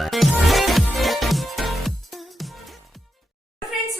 Friends,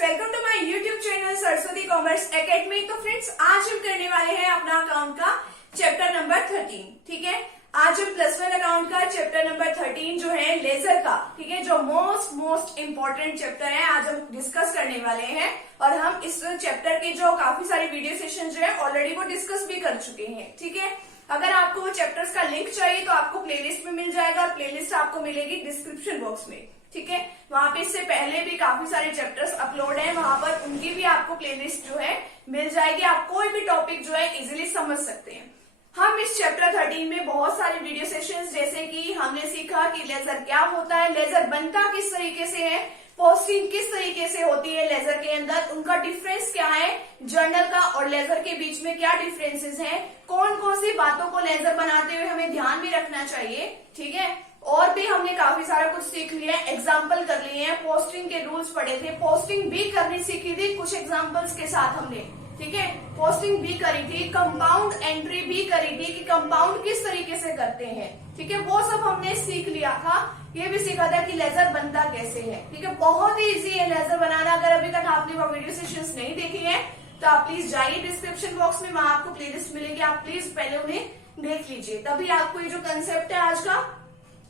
welcome to my YouTube channel Saraswati commerce academy. तो friends, आज हम करने वाले हैं अपना अकाउंट का चैप्टर नंबर 13। ठीक है, आज हम +1 अकाउंट का चैप्टर नंबर 13 जो है लेजर का, ठीक है, जो मोस्ट इम्पोर्टेंट चैप्टर है, आज हम डिस्कस करने वाले हैं। और हम इस चैप्टर के जो काफी सारे वीडियो सेशन जो है ऑलरेडी वो डिस्कस भी कर चुके हैं। ठीक है, अगर आपको वो चैप्टर्स का लिंक चाहिए तो आपको प्लेलिस्ट में मिल जाएगा। प्लेलिस्ट आपको मिलेगी डिस्क्रिप्शन बॉक्स में। ठीक है, वहां पे इससे पहले भी काफी सारे चैप्टर्स अपलोड हैं, वहां पर उनकी भी आपको प्लेलिस्ट जो है मिल जाएगी। आप कोई भी टॉपिक जो है इजीली समझ सकते हैं। हम इस चैप्टर 13 में बहुत सारे वीडियो सेशंस, जैसे कि हमने सीखा कि लेजर क्या होता है, लेजर बनता किस तरीके से है, पोस्टिंग किस तरीके से होती है लेजर के अंदर, उनका डिफरेंस क्या है, जर्नल का और लेजर के बीच में क्या डिफरेंसेस हैं, कौन कौन सी बातों को लेजर बनाते हुए हमें ध्यान में रखना चाहिए। ठीक है, और भी हमने काफी सारा कुछ सीख लिया है, एग्जाम्पल कर लिए हैं, पोस्टिंग के रूल्स पढ़े थे, पोस्टिंग भी करनी सीखी थी कुछ एग्जाम्पल्स के साथ हमने। ठीक है, पोस्टिंग भी करी थी, कंपाउंड एंट्री भी करी थी कि कंपाउंड किस तरीके से करते हैं। ठीक है, वो सब हमने सीख लिया था। ये भी सीखा था कि लेजर बनता कैसे है। ठीक है, बहुत ही इजी है लेजर बनाना। अगर अभी तक आपने वो वीडियो सेशंस नहीं देखे हैं तो आप प्लीज जाइए डिस्क्रिप्शन बॉक्स में, वहां आपको प्लेलिस्ट मिलेगी, आप प्लीज पहले उन्हें देख लीजिए, तभी आपको ये जो कंसेप्ट है आज का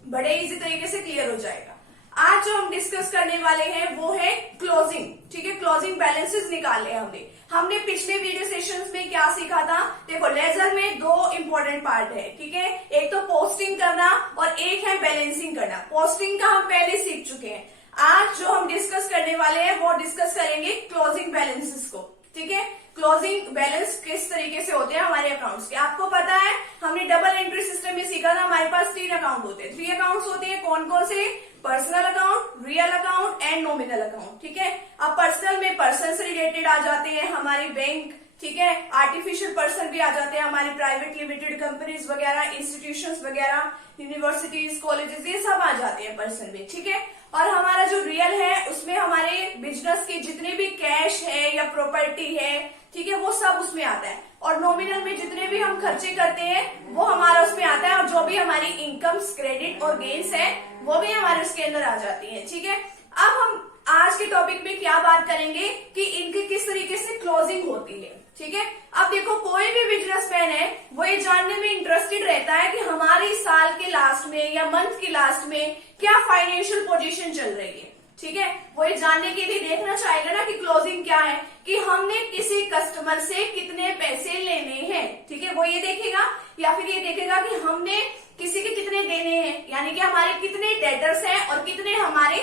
बड़े इजी तरीके से क्लियर हो जाएगा। आज जो हम डिस्कस करने वाले हैं वो है क्लोजिंग। ठीक है, क्लोजिंग बैलेंसेस निकाले हमने पिछले वीडियो सेशंस में क्या सीखा था। देखो, लेजर में दो इंपॉर्टेंट पार्ट है। ठीक है, एक तो पोस्टिंग करना और एक है बैलेंसिंग करना। पोस्टिंग का हम पहले सीख चुके हैं। आज जो हम डिस्कस करने वाले हैं वो डिस्कस करेंगे क्लोजिंग बैलेंसेस को। ठीक है, क्लोजिंग बैलेंस किस तरीके से होते हैं हमारे अकाउंट्स के। आपको पता है हमने डबल एंट्री सिस्टम में सीखा था। हमारे पास 3 अकाउंट होते हैं। 3 अकाउंट्स होते हैं, कौन कौन से, personal account, real account and nominal account. ठीक है, अब पर्सनल में पर्सन से रिलेटेड आ जाते हैं हमारे बैंक। ठीक है, आर्टिफिशियल पर्सन भी आ जाते हैं हमारी प्राइवेट लिमिटेड कंपनीज वगैरह, इंस्टीट्यूशंस वगैरह, यूनिवर्सिटीज, कॉलेजेस, ये सब आ जाते हैं पर्सन में। ठीक है, और हमारा जो रियल है उसमें हमारे बिजनेस के जितने भी कैश है या प्रॉपर्टी है, ठीक है, वो सब उसमें आता है। और नॉमिनल में जितने भी हम खर्चे करते हैं वो हमारा उसमें आता है, और जो भी हमारी इनकम्स, क्रेडिट और गेन्स है वो भी हमारे उसके अंदर आ जाती है। ठीक है, अब हम आज के टॉपिक में क्या बात करेंगे कि इनके किस तरीके से क्लोजिंग होती है। ठीक है, अब देखो, कोई भी बिजनेसमैन है वो ये जानने में इंटरेस्टेड रहता है कि हमारी साल के लास्ट में या मंथ के लास्ट में क्या फाइनेंशियल पोजीशन चल रही है। ठीक है, वो ये जानने के लिए देखना चाहेगा ना कि क्लोजिंग क्या है, कि हमने किसी कस्टमर से कितने पैसे लेने हैं। ठीक है, वो ये देखेगा, या फिर ये देखेगा कि हमने किसी के कितने देने हैं, यानी कि हमारे कितने डेटर्स हैं और कितने हमारे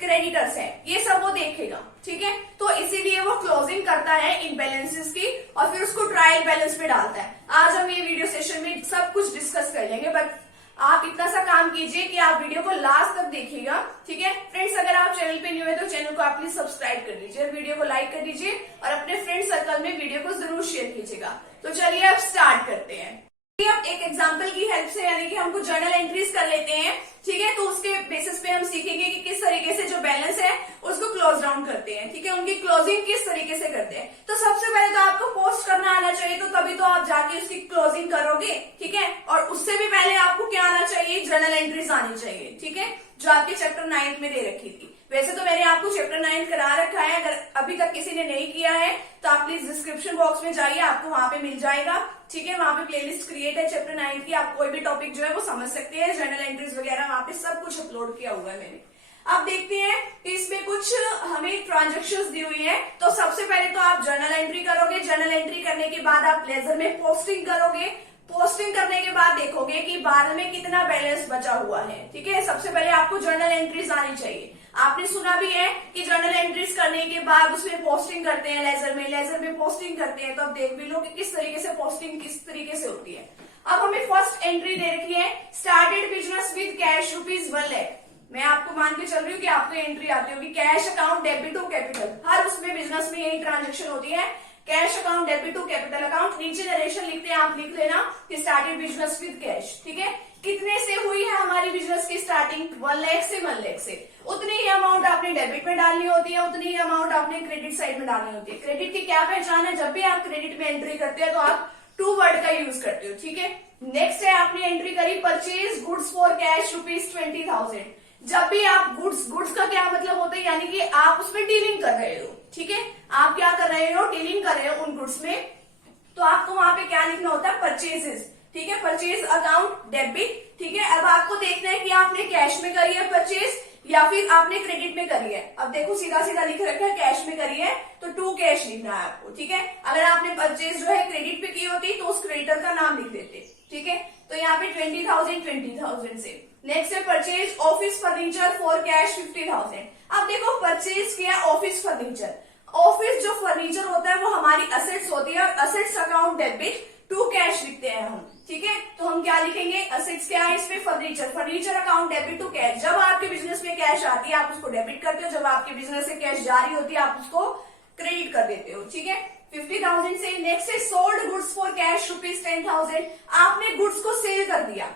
क्रेडिटर्स हैं, ये सब वो देखेगा। ठीक है, तो इसीलिए वो क्लोजिंग करता है इन बैलेंसेस की, और फिर उसको ट्रायल बैलेंस पे डालता है। आज हम ये वीडियो सेशन में सब कुछ डिस्कस कर लेंगे, बट आप इतना सा काम कीजिए कि आप वीडियो को लास्ट तक देखिएगा। ठीक है फ्रेंड्स, अगर आप चैनल पे न्यू है तो चैनल को आप प्लीज सब्सक्राइब कर लीजिए और वीडियो को लाइक कर दीजिए, और अपने फ्रेंड सर्कल में वीडियो को जरूर शेयर कीजिएगा। तो चलिए अब स्टार्ट करते हैं। अब एक एग्जाम्पल की हेल्प से, यानी कि हम कुछ जर्नल एंट्रीज कर लेते हैं। ठीक है, तो उसके बेसिस पे हम सीखेंगे कि किस तरीके से जो बैलेंस है उसको क्लोज डाउन करते हैं। ठीक है, उनकी क्लोजिंग किस तरीके से करते हैं। तो सबसे पहले तो आपको पोस्ट करना आना चाहिए, तो तभी तो आप जाके उसकी क्लोजिंग करोगे। ठीक है, और उससे भी पहले आपको क्या आना चाहिए, जर्नल एंट्रीज आनी चाहिए। ठीक है, जो आपके चैप्टर 9 में दे रखी थी। वैसे तो मैंने आपको चैप्टर 9 करा रखा है, अगर अभी तक किसी ने नहीं किया है तो आप प्लीज डिस्क्रिप्शन बॉक्स में जाइए, आपको वहां पे मिल जाएगा। ठीक है, वहां पे प्लेलिस्ट क्रिएट है चैप्टर 9 की, आप कोई भी टॉपिक जो है वो समझ सकते हैं। जर्नल एंट्रीज वगैरह वहां पे सब कुछ अपलोड किया हुआ है मैंने। अब देखते हैं कि इसमें कुछ हमें ट्रांजेक्शंस दी हुई है। तो सबसे पहले तो आप जर्नल एंट्री करोगे, जर्नल एंट्री करने के बाद आप लेजर में पोस्टिंग करोगे। पोस्टिंग करने के बाद देखोगे कि बाद में कितना बैलेंस बचा हुआ है। ठीक है, सबसे पहले आपको जर्नल एंट्रीज आनी चाहिए। आपने सुना भी है कि जर्नल एंट्रीज करने के बाद उसमें पोस्टिंग करते हैं, लेजर में पोस्टिंग करते हैं। तो अब देख भी लो कि किस तरीके से पोस्टिंग किस तरीके से होती है। अब हमें फर्स्ट एंट्री दे रखी है, started business with cash ₹1 lakh. मैं आपको मान के चल रही हूँ कि आपको एंट्री आती होगी, cash account debit to capital. हर उसमें बिजनेस में यही ट्रांजेक्शन होती है, cash account debit to capital account. नीचे नरेशन लिखते हैं, आप लिख लेना कि स्टार्टेड बिजनेस विद कैश। ठीक है, कितने से हुई है हमारी बिजनेस की स्टार्टिंग, 1 लाख से 1 लाख से। उतनी ही अमाउंट आपने डेबिट में डालनी होती है, उतनी ही अमाउंट आपने क्रेडिट साइड में डालनी होती है। क्रेडिट की क्या पहचान है, जब भी आप क्रेडिट में एंट्री करते हैं तो आप टू वर्ड का यूज करते हो। ठीक है, नेक्स्ट है आपने एंट्री करी परचेज गुड्स फॉर कैश ₹20,000। जब भी आप गुड्स का क्या मतलब होता है, यानी कि आप उसमें डीलिंग कर रहे हो, ठीक है, आप क्या कर रहे हो, डीलिंग कर रहे हो उन गुड्स में, तो आपको वहां पे क्या लिखना होता है, परचेजेस, ठीक है, परचेज अकाउंट डेबिट, ठीक है। अब आपको देखना है कि आपने कैश में करी है परचेज या फिर आपने क्रेडिट में करी है। अब देखो सीधा सीधा लिख रखा है कैश में करी है तो टू कैश लिखना है आपको, ठीक है। अगर आपने परचेज जो है क्रेडिट पे की होती तो उस क्रेडिटर का नाम लिख देते, ठीक है। तो यहाँ पे 20,000 से। नेक्स्ट है purchase office furniture for cash 50,000। अब देखो परचेज किया ऑफिस फर्नीचर, ऑफिस जो फर्नीचर होता है वो हमारी असेट्स होती है और assets account debit to cash लिखते हैं हम, ठीक है। तो हम क्या लिखेंगे, असेट्स क्या है इसमें, furniture account debit to cash. जब आपके बिजनेस में कैश आती है आप उसको डेबिट करते हो, जब आपके बिजनेस से कैश जारी होती है आप उसको क्रेडिट कर देते हो, ठीक है। 50,000 से। नेक्स्ट है सोल्ड गुड्स फॉर कैश ₹10,000। आपने गुड्स को सेल कर दिया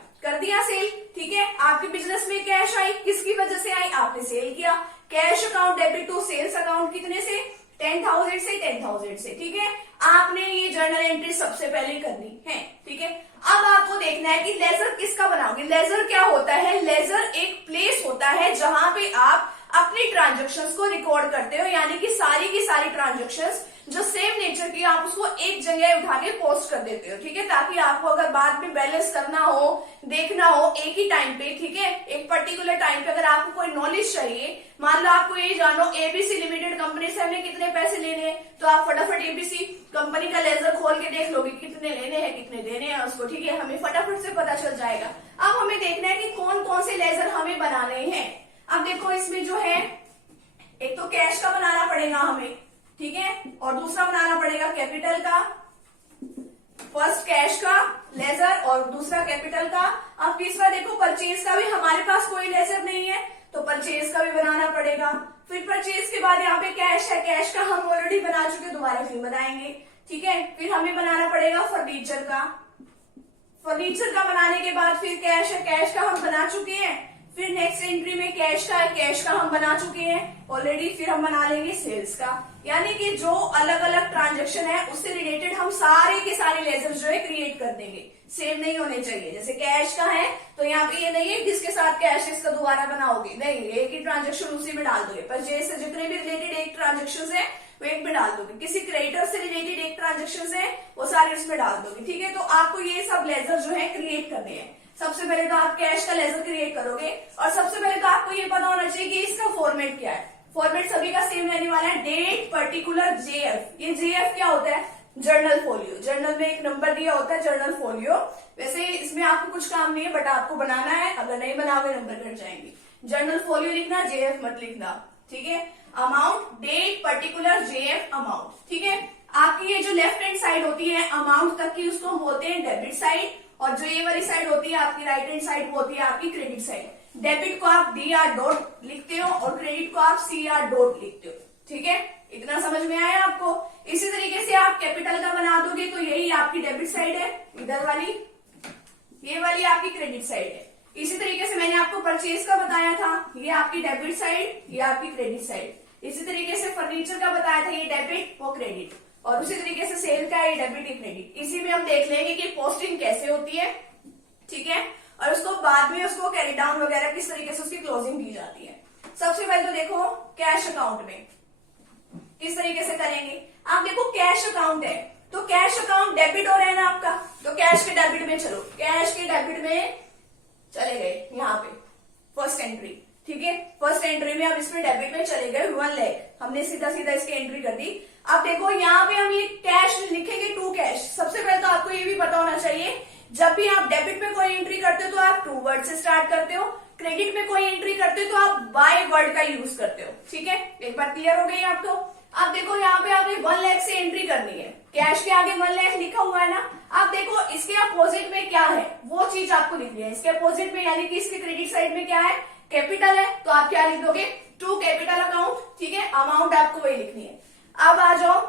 सेल, ठीक है। आपके बिजनेस में कैश आई, किसकी वजह से आई, आपने सेल किया। Cash account debit to sales account कितने से, 10,000 से, ठीक है। आपने ये जर्नल एंट्री सबसे पहले करनी है, ठीक है। अब आपको देखना है कि लेजर किसका बनाओगे। लेजर क्या होता है, लेजर एक प्लेस होता है जहां पे आप अपनी ट्रांजेक्शन्स को रिकॉर्ड करते हो, यानी कि सारी की सारी ट्रांजेक्शन्स जो सेम नेचर की आप उसको एक जगह उठा के पोस्ट कर देते हो, ठीक है। ताकि आपको अगर बाद में बैलेंस करना हो, देखना हो एक ही टाइम पे, ठीक है, एक पर्टिकुलर टाइम पे अगर आपको कोई नॉलेज चाहिए, मान लो आपको ये जानो एबीसी लिमिटेड कंपनी से हमने कितने पैसे लेने हैं, तो आप फटाफट एबीसी कंपनी का लेजर खोल के देख लोगे कितने लेने हैं कितने देने हैं उसको, ठीक है, हमें फटाफट से पता चल जाएगा। अब हमें देखना है कि कौन कौन से लेजर हमें बनाने हैं। अब देखो इसमें जो है एक तो कैश का बनाना पड़ेगा हमें, ठीक है, और दूसरा बनाना पड़ेगा कैपिटल का, फर्स्ट कैश का लेजर और दूसरा कैपिटल का। अब तीसरा देखो परचेज का भी हमारे पास कोई लेजर नहीं है तो परचेज का भी बनाना पड़ेगा। फिर परचेज के बाद यहाँ पे कैश है, कैश का हम ऑलरेडी बना चुके, दोबारा फिर बनाएंगे, ठीक है। फिर हमें बनाना पड़ेगा फर्नीचर का, फर्नीचर का बनाने के बाद फिर कैश है, कैश का हम बना चुके हैं। फिर नेक्स्ट एंट्री में कैश का है, कैश का हम बना चुके हैं ऑलरेडी। फिर हम बना लेंगे सेल्स का, यानी कि जो अलग अलग ट्रांजैक्शन है उससे रिलेटेड हम सारे के सारे लेजर जो है क्रिएट कर देंगे, सेम नहीं होने चाहिए। जैसे कैश का है तो यहाँ पे ये नहीं है जिसके साथ कैश इसका दोबारा बनाओगे, नहीं, एक ही ट्रांजेक्शन उसी में डाल दोगे। परचेज से जितने भी रिलेटेड एक ट्रांजेक्शन है वो एक में डाल दोगे, किसी क्रेडिटर से रिलेटेड एक ट्रांजेक्शन है वो सारे उसमें डाल दोगे, ठीक है। तो आपको ये सब लेजर जो है क्रिएट करने हैं। सबसे पहले तो आप कैश का लेजर क्रिएट करोगे और सबसे पहले तो आपको ये पता होना चाहिए कि इसका फॉर्मेट क्या है। फॉर्मेट सभी का सेम रहने वाला है, डेट पर्टिकुलर जेएफ। ये जेएफ क्या होता है, जर्नल फोलियो। जर्नल में एक नंबर दिया होता है जर्नल फोलियो। वैसे इसमें आपको कुछ काम नहीं है बट आपको बनाना है, अगर नहीं बनाओगे नंबर कट जाएंगे। जर्नल फोलियो लिखना, जेएफ मत लिखना, ठीक है। Amount, date particular JF amount, ठीक है। आपकी ये जो लेफ्ट हैंड साइड होती है अमाउंट तक की उसको हम बोलते हैं डेबिट साइड, और जो ये वाली साइड होती है आपकी राइट हैंड साइड वो होती है आपकी क्रेडिट साइड। डेबिट को आप DR डॉट लिखते हो और क्रेडिट को आप CR डॉट लिखते हो, ठीक है। इतना समझ में आया आपको। इसी तरीके से आप कैपिटल का बना दोगे तो यही आपकी डेबिट साइड है, इधर वाली, ये वाली आपकी क्रेडिट साइड है। इसी तरीके से मैंने आपको परचेज का बताया था, ये आपकी डेबिट साइड, ये आपकी क्रेडिट साइड। इसी तरीके से फर्नीचर का बताया था, ये डेबिट वो क्रेडिट, और उसी तरीके से सेल का ये डेबिट ये क्रेडिट। इसी में हम देख लेंगे कि पोस्टिंग कैसे होती है, ठीक है, और उसको बाद में उसको कैरी डाउन वगैरह किस तरीके से उसकी क्लोजिंग दी जाती है। सबसे पहले तो देखो कैश अकाउंट में किस तरीके से करेंगे। आप देखो कैश अकाउंट है तो कैश अकाउंट डेबिट हो रहा है ना आपका, तो कैश के डेबिट में चलो, कैश के डेबिट में चले गए यहाँ पे फर्स्ट एंट्री, ठीक है। फर्स्ट एंट्री में अब इसमें डेबिट में चले गए 1 लाख, हमने सीधा सीधा इसकी एंट्री कर दी। अब देखो यहाँ पे हम ये कैश लिखेंगे टू कैश। सबसे पहले तो आपको ये भी पता होना चाहिए जब भी आप डेबिट में कोई एंट्री करते हो तो आप टू वर्ड से स्टार्ट करते हो, क्रेडिट में कोई एंट्री करते हो तो आप बाय वर्ड का यूज करते हो, ठीक है। एक बार क्लियर हो गई आपको। अब देखो यहाँ पे आपने 1 लाख से एंट्री करनी है, कैश के आगे 1 लाख लिखा हुआ है ना। अब देखो इसके अपोजिट में क्या है वो चीज आपको लिखनी है। इसके अपोजिट में यानी कि इसके क्रेडिट साइड में क्या है, कैपिटल है, तो आप क्या लिख दोगे, टू कैपिटल अकाउंट, ठीक है। अमाउंट आपको वही लिखनी है। अब आ जाओ,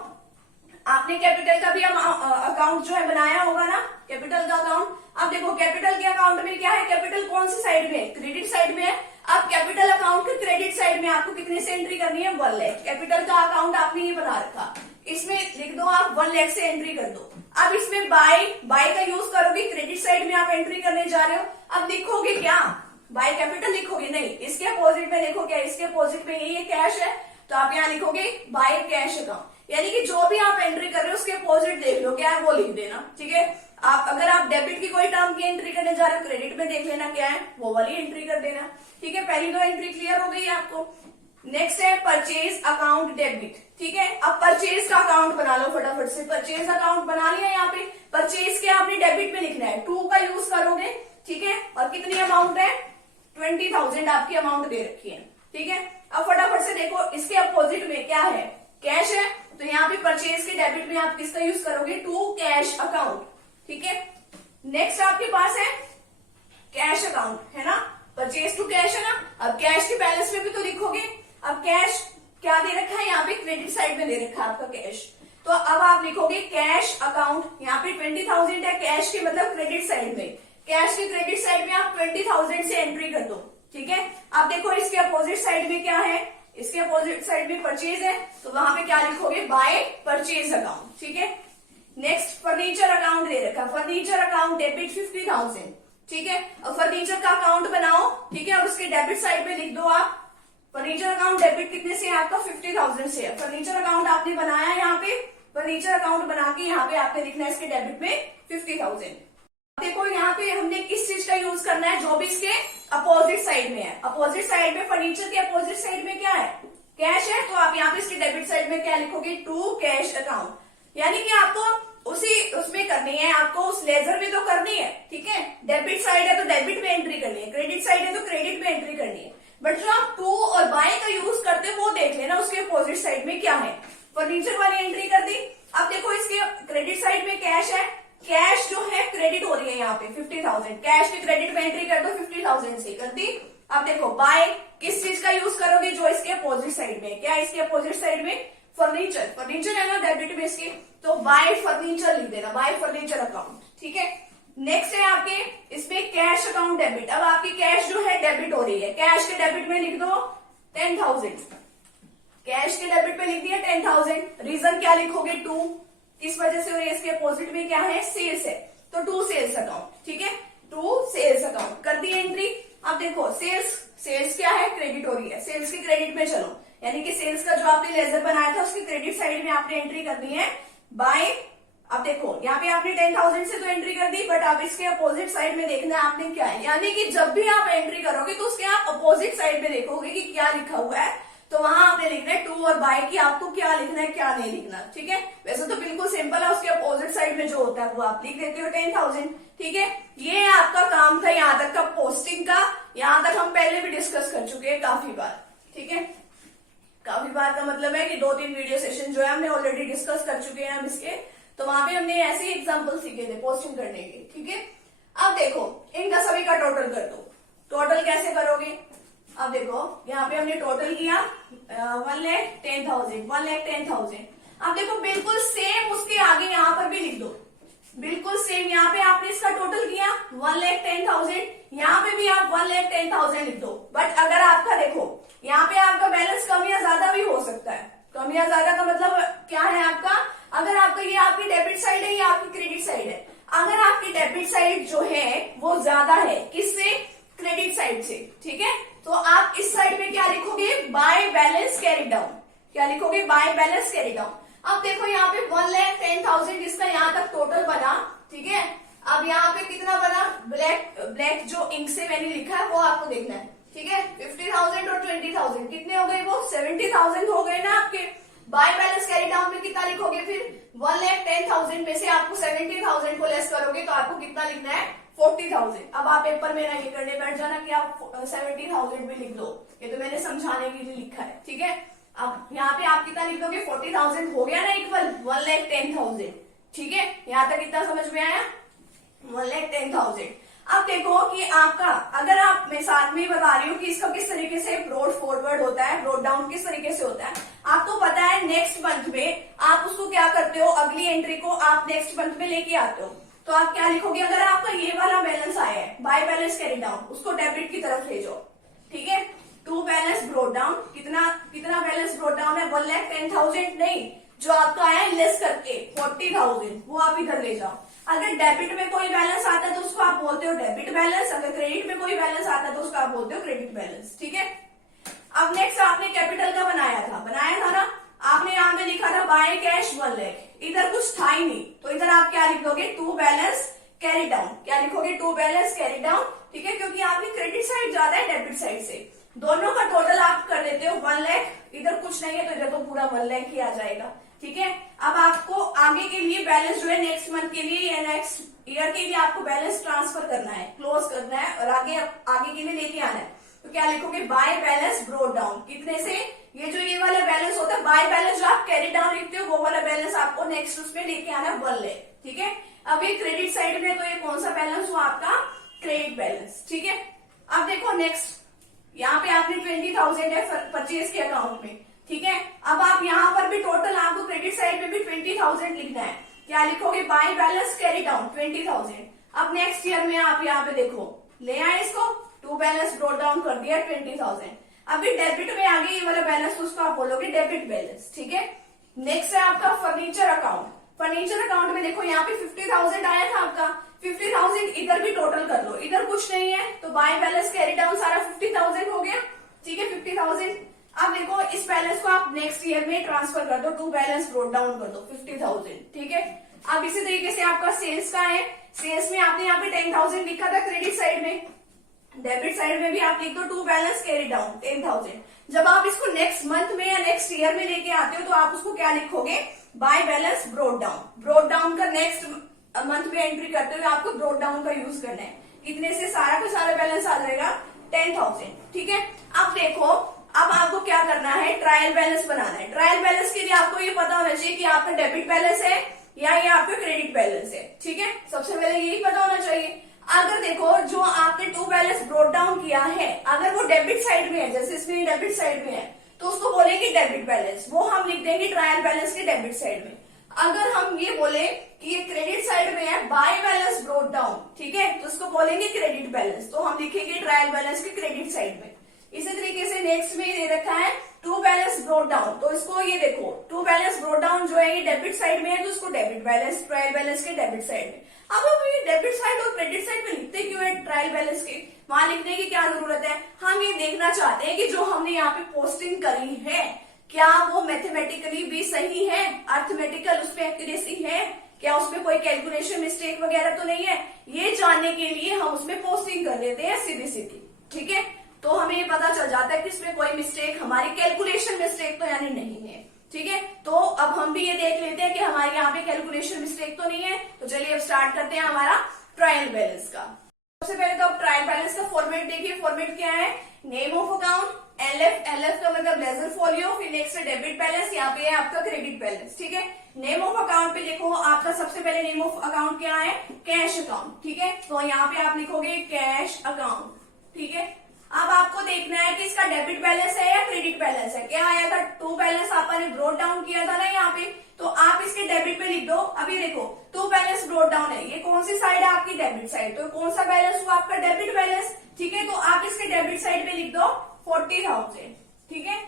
आपने कैपिटल का भी अकाउंट जो है बनाया होगा ना, कैपिटल का अकाउंट। अब देखो कैपिटल के अकाउंट में क्या है, कैपिटल कौन सी साइड में है, क्रेडिट साइड में है। अब कैपिटल अकाउंट के क्रेडिट साइड में आपको कितने से एंट्री करनी है, 1 लाख। कैपिटल का अकाउंट आपने ये बना रखा, इसमें लिख दो आप 1 लाख से एंट्री कर दो। अब इसमें बाय का यूज करोगे, क्रेडिट साइड में आप एंट्री करने जा रहे हो। अब लिखोगे क्या, बाय कैपिटल लिखोगे नहीं, इसके अपोजिट में देखो क्या, इसके अपोजिट में ये कैश है, तो आप यहाँ लिखोगे बाय कैश अकाउंट। यानी कि जो भी आप एंट्री कर रहे हो उसके अपोजिट देख लो क्या है वो लिख देना, ठीक है। आप अगर आप डेबिट की कोई टर्म की एंट्री करने जा रहे हो, क्रेडिट में देख लेना क्या है वो वाली एंट्री कर देना, ठीक है। पहली दो एंट्री क्लियर हो गई आपको। नेक्स्ट है परचेज अकाउंट डेबिट, ठीक है। अब परचेज का अकाउंट बना लो फटाफट से। परचेज अकाउंट बना लिया, यहाँ पे परचेज के आपने डेबिट में लिखना है, 2 का यूज करोगे, ठीक है। और कितनी अमाउंट है, 20,000 आपकी अमाउंट दे रखी है, ठीक है। अब फटाफट से देखो इसके अपोजिट में क्या है, कैश है, तो यहाँ पे परचेज के डेबिट में आप किसका यूज करोगे, टू कैश अकाउंट, ठीक है। नेक्स्ट आपके पास है कैश अकाउंट, है ना, परचेज टू कैश है ना। अब कैश के बैलेंस में भी तो लिखोगे। अब कैश क्या दे रखा है, यहाँ पे क्रेडिट साइड में दे रखा है आपका कैश, तो अब आप लिखोगे कैश अकाउंट। यहाँ पे 20,000 है, कैश के मतलब क्रेडिट साइड में, कैश के क्रेडिट साइड में आप 20,000 से एंट्री कर दो, ठीक है। आप देखो इसके अपोजिट साइड में क्या है, इसके अपोजिट साइड में परचेज है, तो वहां पे क्या लिखोगे, बाय परचेज अकाउंट, ठीक है। नेक्स्ट फर्नीचर अकाउंट दे रखा है, फर्नीचर अकाउंट डेबिट 50,000, ठीक है। अब फर्नीचर का अकाउंट बनाओ, ठीक है, और उसके डेबिट साइड में लिख दो आप फर्नीचर अकाउंट डेबिट कितने से है आपका, 50,000 से है। फर्नीचर अकाउंट आपने बनाया है, यहाँ पे फर्नीचर अकाउंट बना के यहाँ पे आपने लिखना है इसके डेबिट में 50,000। देखो यहाँ पे हमने किस चीज का यूज करना है, जो भी इसके अपोजिट साइड में है। अपोजिट साइड में, फर्नीचर के अपोजिट साइड में क्या है, कैश है, तो आप यहाँ पे इसके डेबिट साइड में क्या लिखोगे, टू कैश अकाउंट। यानी कि आपको उसी उसमें करनी है, आपको उस लेजर में तो करनी है, ठीक है। डेबिट साइड है तो डेबिट में एंट्री करनी है, क्रेडिट साइड है तो क्रेडिट में एंट्री करनी है, बट जो आप टू और बाय का यूज करते हो वो देख लेना उसके अपोजिट साइड में क्या है। फर्नीचर वाली एंट्री कर दी। अब देखो इसके क्रेडिट साइड में कैश है, कैश जो है क्रेडिट हो रही है यहाँ पे 50,000, कैश के क्रेडिट में एंट्री कर दो 50,000 से कर दी। अब देखो बाय किस चीज का यूज करोगे, जो इसके अपोजिट साइड में, क्या इसके अपोजिट साइड में फर्नीचर, फर्नीचर है ना डेबिट में इसके, तो बाय फर्नीचर लिख देना, बाय फर्नीचर अकाउंट, ठीक है। नेक्स्ट है आपके इसमें कैश अकाउंट डेबिट। अब आपकी कैश जो है डेबिट हो रही है, कैश के डेबिट में लिख दो 10,000, कैश के डेबिट में लिख दिया 10,000। रीजन क्या लिखोगे, टू, किस वजह से हो रही है, इसके अपोजिट में क्या है, सेल्स है, तो टू सेल्स अकाउंट, ठीक है, टू सेल्स अकाउंट कर दी एंट्री। अब देखो सेल्स क्या है, क्रेडिट हो रही है, सेल्स के क्रेडिट में चलो, यानी कि सेल्स का जो आपने लेजर बनाया था उसकी क्रेडिट साइड में आपने एंट्री करनी है बाय। अब देखो यहाँ पे आपने 10,000 से तो एंट्री कर दी, बट अब इसके अपोजिट साइड में देखना है आपने क्या है, यानी कि जब भी आप एंट्री करोगे तो उसके आप अपोजिट साइड में देखोगे कि क्या लिखा हुआ है, तो वहां आपने लिखना है टू और बाय की आपको क्या लिखना है क्या नहीं लिखना, ठीक है। वैसे तो बिल्कुल सिंपल है, उसके अपोजिट साइड में जो होता है वो आप लिख देते हो 10,000, ठीक है। ये आपका काम था यहाँ तक का पोस्टिंग का, यहाँ तक हम पहले भी डिस्कस कर चुके हैं काफी बार, ठीक है। काफी बार का मतलब है कि 2-3 वीडियो सेशन जो है हमने ऑलरेडी डिस्कस कर चुके हैं हम इसके, तो वहां पे हमने ऐसे ही एग्जाम्पल सीखे थे पोस्टिंग करने के, ठीक है। अब देखो इनका सभी का टोटल कर दो, टोटल कैसे करोगे। अब देखो यहाँ पे हमने टोटल किया 1,10,000, 1,10,000। अब देखो बिल्कुल सेम उसके आगे यहाँ पर भी लिख दो, बिल्कुल सेम, यहाँ पे आपने इसका टोटल किया 1,10,000, यहाँ पे भी आप 1,10,000 लिख दो। बट अगर आपका देखो यहाँ पे आपका बैलेंस कम या ज्यादा भी हो सकता है, कम या ज्यादा का मतलब क्या है आपका, अगर आपका ये आपकी डेबिट साइड है या आपकी क्रेडिट साइड है, अगर आपकी डेबिट साइड जो है वो ज्यादा है किससे, क्रेडिट साइड से, ठीक है, तो आप इस साइड में क्या लिखोगे, बाय बैलेंस कैरी डाउन, क्या लिखोगे, बाय बैलेंस कैरी डाउन। अब देखो यहाँ पे 1,10,000 इसका यहाँ तक टोटल बना, ठीक है। अब यहाँ पे कितना बना, ब्लैक जो इंक से मैंने लिखा है वो आपको देखना है, ठीक है। 50,000 और 20,000 कितने हो गए, वो 70,000 हो गए ना आपके। बाय बैलेंस कैरी डाउन में कितना लिखोगे, फिर 1,10,000 में से आपको 70,000 को लेस करोगे तो आपको कितना लिखना है, 40,000। अब आप पेपर में ना ये करने बैठ जाना कि आप 70,000 भी लिख दो, ये तो मैंने समझाने के लिए लिखा है, ठीक है। अब यहाँ पे आप कितना लिख दोगे, 40,000 हो गया ना इक्वल 1,10,000, ठीक है। यहाँ तक कितना समझ में आया, 1,10,000। अब देखो कि आपका, अगर आप मैं साथ में बता रही हूँ कि इसका किस तरीके से ब्रॉड फॉरवर्ड होता है, ब्रॉड डाउन किस तरीके से होता है, आपको पता है नेक्स्ट मंथ में आप उसको क्या करते हो, अगली एंट्री को आप नेक्स्ट मंथ में लेके आते हो, तो आप क्या लिखोगे, अगर आपका ये वाला बैलेंस आया है बाय बैलेंस कैरी डाउन, उसको डेबिट की तरफ ले जाओ, ठीक है। टू बैलेंस ब्रॉड डाउन, कितना बैलेंस ब्रॉड डाउन है, 1,10,000 नहीं, जो आपका आया है लेस करके 40,000 वो आप इधर ले जाओ। अगर डेबिट में कोई बैलेंस आता है तो उसको आप बोलते हो डेबिट बैलेंस, अगर क्रेडिट में कोई बैलेंस आता है तो उसको आप बोलते हो क्रेडिट बैलेंस। ठीक है, अब नेक्स्ट आपने कैपिटल का बनाया था ना, आपने यहाँ पे लिखा था बाय कैश 1 लाख, इधर कुछ था ही नहीं, तो इधर आप क्या लिख दोगे, टू बैलेंस कैरी डाउन। क्या लिखोगे, टू बैलेंस कैरी डाउन। ठीक है, क्योंकि आपकी क्रेडिट साइड ज्यादा है डेबिट साइड से, दोनों का टोटल आप कर देते हो 1 लाख, इधर कुछ नहीं है तो इधर तो पूरा 1 लाख ही आ जाएगा। ठीक है, अब आपको आगे के लिए बैलेंस जो है नेक्स्ट मंथ के लिए या नेक्स्ट ईयर के लिए आपको बैलेंस ट्रांसफर करना है, क्लोज करना है और आगे के लिए लेके आना है। तो क्या लिखोगे, बाय बैलेंस ब्रोट डाउन। कितने से, ये जो ये वाला बैलेंस होता है बाय बैलेंस जो आप कैरी डाउन लिखते हो वो वाला बैलेंस आपको नेक्स्ट उसमें लेके आना है 1 लाख। ठीक है, अब ये क्रेडिट साइड में तो ये कौन सा बैलेंस हुआ आपका, क्रेडिट बैलेंस। ठीक है, अब देखो नेक्स्ट यहाँ पे आपने 20,000 है परचेज के अकाउंट में। ठीक है, अब आप यहाँ पर भी टोटल आपको क्रेडिट साइड में भी 20,000 लिखना है। क्या लिखोगे, बाय बैलेंस कैरी डाउन 20,000। अब नेक्स्ट ईयर में आप यहाँ पे देखो ले आए इसको, टू बैलेंस ब्रोट डाउन कर दिया 20,000। अभी डेबिट में आगे ये वाला बैलेंस, उसको आप बोलोगे डेबिट बैलेंस। ठीक है, नेक्स्ट है आपका फर्नीचर अकाउंट। फर्नीचर अकाउंट में देखो यहाँ पे 50,000 आया था आपका, 50,000 इधर भी टोटल कर लो, इधर कुछ नहीं है तो बाय बैलेंस कैरी डाउन सारा 50,000 हो गया। ठीक है, 50,000। अब देखो इस बैलेंस को आप नेक्स्ट ईयर में ट्रांसफर कर दो, टू बैलेंस ब्रोट डाउन कर दो 50,000। ठीक है, अब इसी तरीके से आपका सेल्स का है, सेल्स में आपने यहाँ पे 10,000 लिखा था क्रेडिट साइड में, डेबिट साइड में भी आप लिख दो टू बैलेंस कैरी डाउन 10,000। जब आप इसको नेक्स्ट मंथ में या नेक्स्ट ईयर में लेके आते हो तो आप उसको क्या लिखोगे, by balance brought down. Brought down का नेक्स्ट मंथ में एंट्री करते हुए आपको ब्रोट डाउन का यूज करना है। इतने से सारा का सारा बैलेंस आ जाएगा 10,000। ठीक है, अब देखो अब आपको क्या करना है, ट्रायल बैलेंस बनाना है। ट्रायल बैलेंस के लिए आपको ये पता होना चाहिए कि आपका डेबिट बैलेंस है या ये आपका क्रेडिट बैलेंस है। ठीक है, सबसे पहले यही पता होना चाहिए। अगर देखो जो आपने टू बैलेंस ब्रोट डाउन किया है, अगर वो डेबिट साइड में है, जैसे इसमें डेबिट साइड में है तो उसको बोलेंगे डेबिट बैलेंस, वो हम लिख देंगे ट्रायल बैलेंस के डेबिट साइड में। अगर हम ये बोले कि ये क्रेडिट साइड में है, बाय बैलेंस ब्रोट डाउन, ठीक है, तो उसको बोलेंगे क्रेडिट बैलेंस, तो हम लिखेंगे ट्रायल बैलेंस के क्रेडिट साइड में। इसी तरीके से नेक्स्ट में दे रखा है टू बैलेंस ब्रोट डाउन, तो इसको ये देखो टू बैलेंस ब्रोट डाउन जो है ये डेबिट साइड में है तो उसको डेबिट बैलेंस, ट्रायल बैलेंस के डेबिट साइड में। अब हम ये डेबिट साइड और क्रेडिट साइड में लिखते क्यों है ट्रायल बैलेंस के, वहां लिखने की क्या जरूरत है, हम ये देखना चाहते हैं कि जो हमने यहाँ पे पोस्टिंग करी है क्या वो मैथमेटिकली भी सही है, अर्थमेटिकल उसमें एक्यूरेसी है, क्या उसमें कोई कैलकुलेशन मिस्टेक वगैरह तो नहीं है। ये जानने के लिए हम उसमें पोस्टिंग कर देते हैं सीधी सीधी। ठीक है, तो हमें ये पता चल जाता है कि इसमें कोई मिस्टेक, हमारी कैलकुलेशन मिस्टेक तो यानी नहीं है। ठीक है, तो अब हम भी ये देख लेते हैं कि हमारे यहाँ पे कैलकुलेशन मिस्टेक तो नहीं है। तो चलिए अब स्टार्ट करते हैं हमारा ट्रायल बैलेंस का। सबसे पहले तो अब ट्रायल बैलेंस का फॉर्मेट देखिए, फॉर्मेट क्या है, नेम ऑफ अकाउंट, एलएफ का मतलब लेजर फोलियो, फिर नेक्स्ट डेबिट बैलेंस, यहाँ पे है आपका क्रेडिट बैलेंस। ठीक है, नेम ऑफ अकाउंट पे देखो आपका सबसे पहले नेम ऑफ अकाउंट क्या है, कैश अकाउंट। ठीक है, तो यहाँ पे आप लिखोगे कैश अकाउंट। ठीक है, अब आपको देखना है कि इसका डेबिट बैलेंस है या क्रेडिट बैलेंस है। क्या आया था, टू बैलेंस आपने ब्रोट डाउन किया था ना यहाँ पे, तो आप इसके डेबिट पे लिख दो। अभी देखो टू बैलेंस ब्रोट डाउन है, ये कौन सी साइड है आपकी, डेबिट साइड, तो कौन सा बैलेंस हुआ आपका, डेबिट बैलेंस। ठीक है, तो आप इसके डेबिट साइड पे लिख दो 40,000। ठीक है,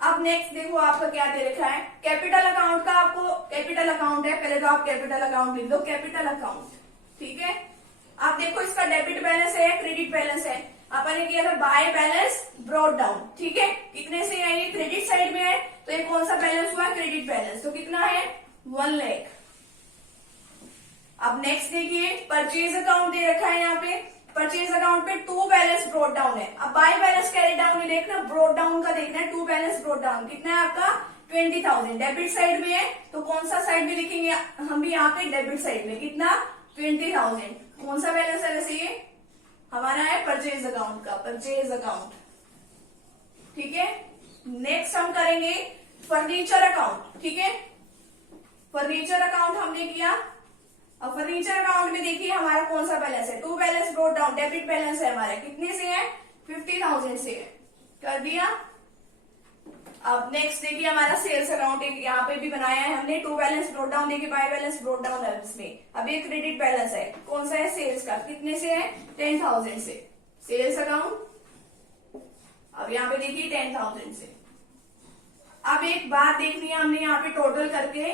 अब नेक्स्ट देखो आपका क्या दे रखा है, कैपिटल अकाउंट का, आपको कैपिटल अकाउंट है, पहले तो आप कैपिटल अकाउंट लिख दो, कैपिटल अकाउंट। ठीक है, आप देखो इसका डेबिट बैलेंस है, क्रेडिट बैलेंस है, अपन ने किया था बाय बैलेंस ब्रोट डाउन। ठीक है, कितने से है, ये क्रेडिट साइड में है तो ये कौन सा बैलेंस हुआ, क्रेडिट बैलेंस, तो कितना है 1 लाख। अब नेक्स्ट देखिए परचेज अकाउंट दे रखा है यहाँ पे, परचेज अकाउंट पे टू बैलेंस ब्रोट डाउन है। अब बाय बैलेंस कैरी डाउन नहीं देखना, ब्रोट डाउन का देखना है, टू बैलेंस ब्रोट डाउन कितना है आपका 20,000, डेबिट साइड में है तो कौन सा साइड में लिखेंगे हम भी यहाँ पे, डेबिट साइड में कितना 20,000। कौन सा बैलेंस है वैसे ये हमारा है परचेज अकाउंट का, परचेज अकाउंट। ठीक है, नेक्स्ट हम करेंगे फर्नीचर अकाउंट। ठीक है, फर्नीचर अकाउंट हमने किया। अब फर्नीचर अकाउंट में देखिए हमारा कौन सा बैलेंस है, to balance brought down, debit balance है हमारा, कितने से है 50,000 से है, कर दिया। अब नेक्स्ट देखिए हमारा सेल्स अकाउंट यहाँ पे भी बनाया है हमने, टू बैलेंस ब्रोट डाउन देखिए, बाय बैलेंस ब्रोट डाउन है इसमें। अब ये क्रेडिट बैलेंस है, कौन सा है, सेल्स का, कितने से है 10,000 से, सेल्स अकाउंट। अब यहाँ पे देखिए 10,000 से। अब एक बात देखनी है हमने यहाँ पे टोटल करके,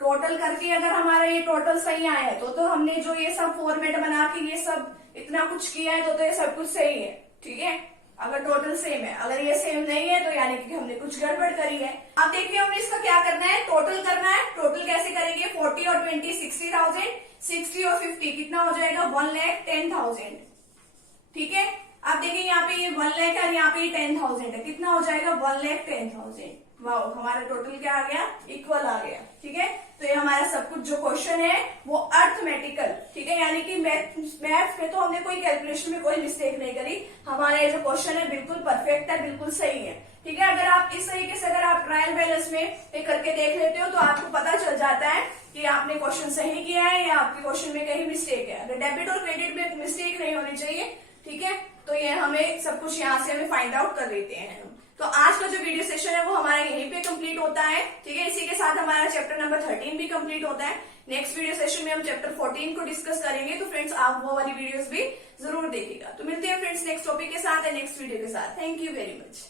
टोटल करके अगर हमारा ये टोटल सही आया है तो हमने जो ये सब फॉर्मेट बना के ये सब इतना कुछ किया है तो ये सब कुछ सही है, ठीक है। अगर टोटल सेम है, अगर ये सेम नहीं है तो यानी कि हमने कुछ गड़बड़ करी है। अब देखिए हमने इसका क्या करना है, टोटल करना है। टोटल कैसे करेंगे, 40 और 20 60,000, 60 और 50 कितना हो जाएगा 1,10,000, ठीक है। अब देखिए यहाँ पे ये 1 लाख और यहाँ पे 10,000 है, कितना हो जाएगा 1,10,000। वाह, हमारा टोटल क्या आ गया, इक्वल आ गया, ठीक है। तो ये हमारा सब कुछ जो क्वेश्चन है वो अर्थमेटिकल, ठीक है, यानी कि मैथ्स में तो हमने कोई कैलकुलेशन में कोई मिस्टेक नहीं करी। हमारा ये जो क्वेश्चन है बिल्कुल परफेक्ट है, बिल्कुल सही है, ठीक है। अगर आप इस तरीके से अगर आप ट्रायल बैलेंस में करके देख लेते हो तो आपको पता चल जाता है कि आपने क्वेश्चन सही किया है या आपके क्वेश्चन में कहीं मिस्टेक है। अगर डेबिट और क्रेडिट में मिस्टेक नहीं होनी चाहिए, ठीक है, तो ये हमें सब कुछ यहाँ से हमें फाइंड आउट कर लेते हैं हम। तो आज का जो वीडियो सेशन है वो हमारा यहीं पे कंप्लीट होता है, ठीक है। इसी के साथ हमारा चैप्टर नंबर 13 भी कंप्लीट होता है। नेक्स्ट वीडियो सेशन में हम चैप्टर 14 को डिस्कस करेंगे, तो फ्रेंड्स आप वो वाली वीडियोस भी जरूर देखिएगा। तो मिलते हैं फ्रेंड्स नेक्स्ट टॉपिक के साथ या नेक्स्ट वीडियो के साथ। Thank you very much.